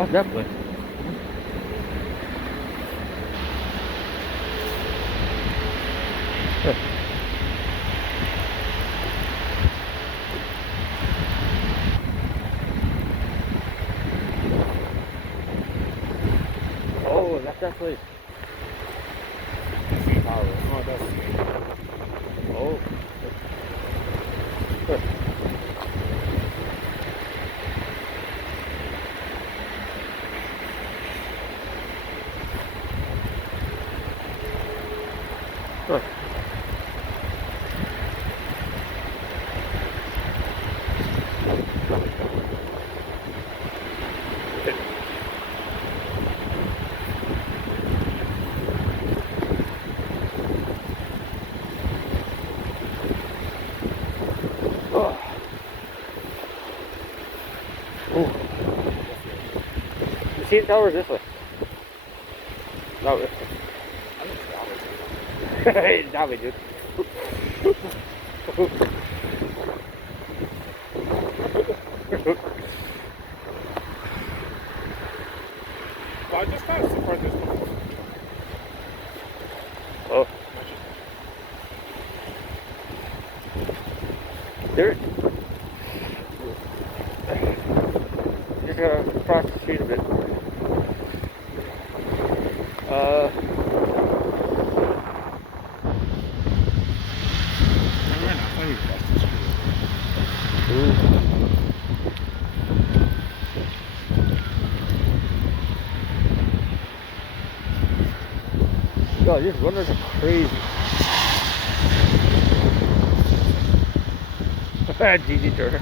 Watch that place. Oh, that's that place. Oh, that's Oh. Huh. Oh. Oh. The CN Tower is this way. No, this way. That way, dude. Well, I just kind of support this one. Oh. There. Just gotta cross the street a bit. Ooh. God, these runners are crazy. GG Turner.